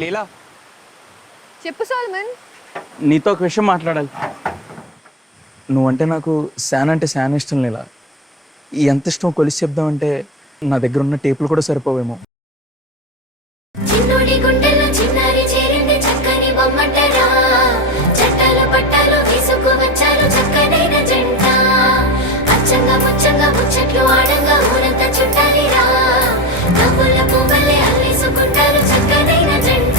లీలా, చెప్పు సాల్మన్. నీతో ఒక విషయం మాట్లాడాలి. నువ్వంటే నాకు శాన్ అంటే శాన్ ఇష్టం లీలా. ఎంత ఇష్టం కొలిసి చెప్దామంటే నా దగ్గర ఉన్న టేపులు కూడా సరిపోవేమో. చిన్నోడి గుండెల్లో చిన్నారి చేరింది చక్కని బొమ్మటరా, చట్టాలు పట్టాలు తీసుకు వచ్చారు చక్కనైన జంట, అచ్చంగా ముచ్చంగా ముచ్చట్లు ఆడంగా ఊరంతా చుట్టాలిరా, నవ్వుల పువ్వులే అల్లేసుకుంటారు చక్కనైన జంట.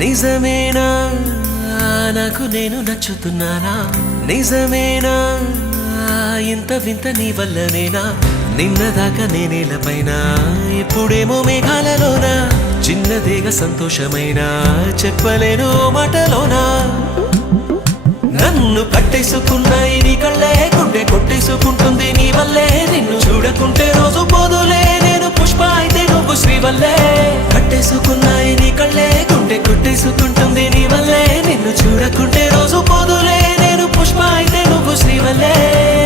నిజమేనా నాకు నేను నచ్చుతున్నానా, నిజమేనా ఇంత వింత నీ వల్లనేనా, నిన్నదాకా నేనేలపైన ఇప్పుడేమో మేఘాలలోనా, చిన్నదేగా సంతోషమైనా చెప్పలేను మాటలోనా, నన్ను కట్టేసుకున్నాయి నీ కళ్ళే, గుండె కొట్టేసుకుంటుంది నీ వల్లే, నిన్ను చూడకుంటే రోజు పోదులే, నేను పుష్ప అయితే నువ్వు శ్రీవల్లే, కట్టేసుకున్నాయి నీ కళ్ళే, గుండె కొట్టేసుకుంటుంది నీ వల్లే, నిన్ను చూడకుంటే రోజు పోదులే, నేను పుష్ప అయితే నువ్వు శ్రీవల్లే.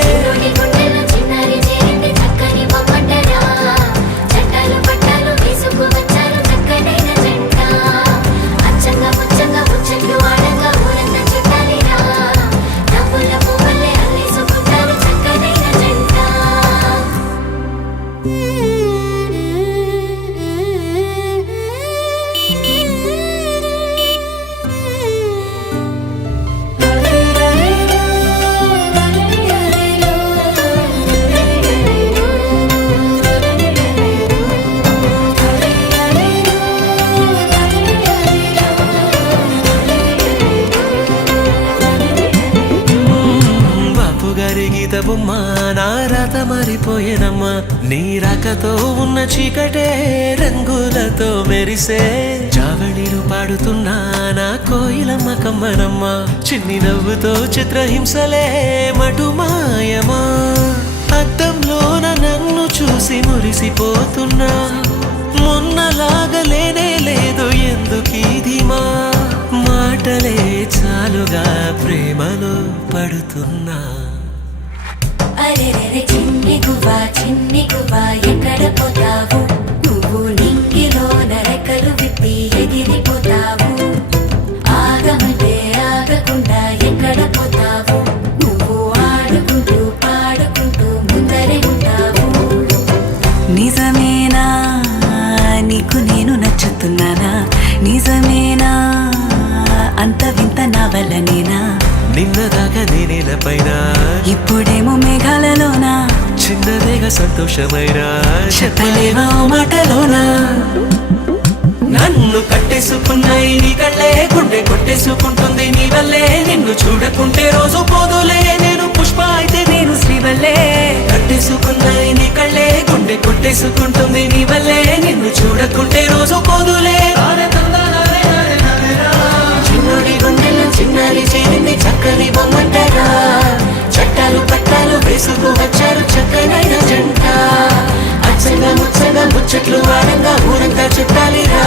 చిన్నోడి గుండెల్లో చిన్నారి చేరింది చక్కని బొమ్మటరా, చట్టాలు పట్టాలు తీసుకు వచ్చారు చక్కనైన జంట, అచ్చంగా ముచ్చంగా ముచ్చట్లు ఆడంగా ఊరంతా చుట్టాలిరా, నవ్వుల పువ్వులే అల్లేసుకుంటారు చక్కనైన జంట. బాపుగారి గీత బొమ్మ నా రాత మారిపోయేనమ్మా, నీ రాకతో ఉన్న చీకటే రంగులతో మెరిసే, జావళీలు పాడుతున్నా నా కోయిలమ్మ కమ్మనమ్మ, చిన్ని నవ్వుతో చిత్రహింసలే మటుమాయమా, అద్దంలోన నన్ను చూసి మురిసిపోతున్నా, మొన్నలాగా లేనే లేదు ఎందుకీ ధీమా, మాటలే చాలుగా ప్రేమలో పడుతున్నా. అరెరెరె చిన్ని గువ్వా ఎక్కడ పోతావు, నువ్వు నింగిలో నరెక్కలు విప్పి ఎగిరిపోతావు, ఆగమంటే ఆగకుండా ఎక్కడ పోతావు, నువ్వు ఆడుకుంటూ పాడుకుంటూ ముందరే ఉంటావు. నిజమేనా నీకు నేను నచ్చుతున్నానా, నిజమేనా అంత వింత నా వల్లనేనా, నిన్నదాకా నేనేలపైన ఇప్పుడేమో మేఘాలలోనా, చిన్నదేగా సంతోషమైనా చెప్పలేవా మాటలోనా, నన్ను కట్టేసుకున్నాయి నీ కళ్ళే, గుండె కొట్టేసుకుంటుంది నీ వల్లే, నిన్ను చూడకుంటే రోజు పోదులే, నేను పుష్ప అయితే నేను శ్రీవల్లే, కట్టేసుకున్నాయి నీ కళ్ళే, గుండె కొట్టేసుకుంటుంది నీ వల్లే, నిన్ను చూడకుంటే రోజు పోదులే. చిన్నోడి గుండెల్లో చిన్నారి చేరింది చక్కని బొమ్మంటరా, చట్టాలు పట్టాలు వేసుకు వచ్చారు చక్కనైన జంట, అచ్చంగా ముచ్చంగా ముచ్చట్లు ఆడంగా ఊరంతా చుట్టాలిరా,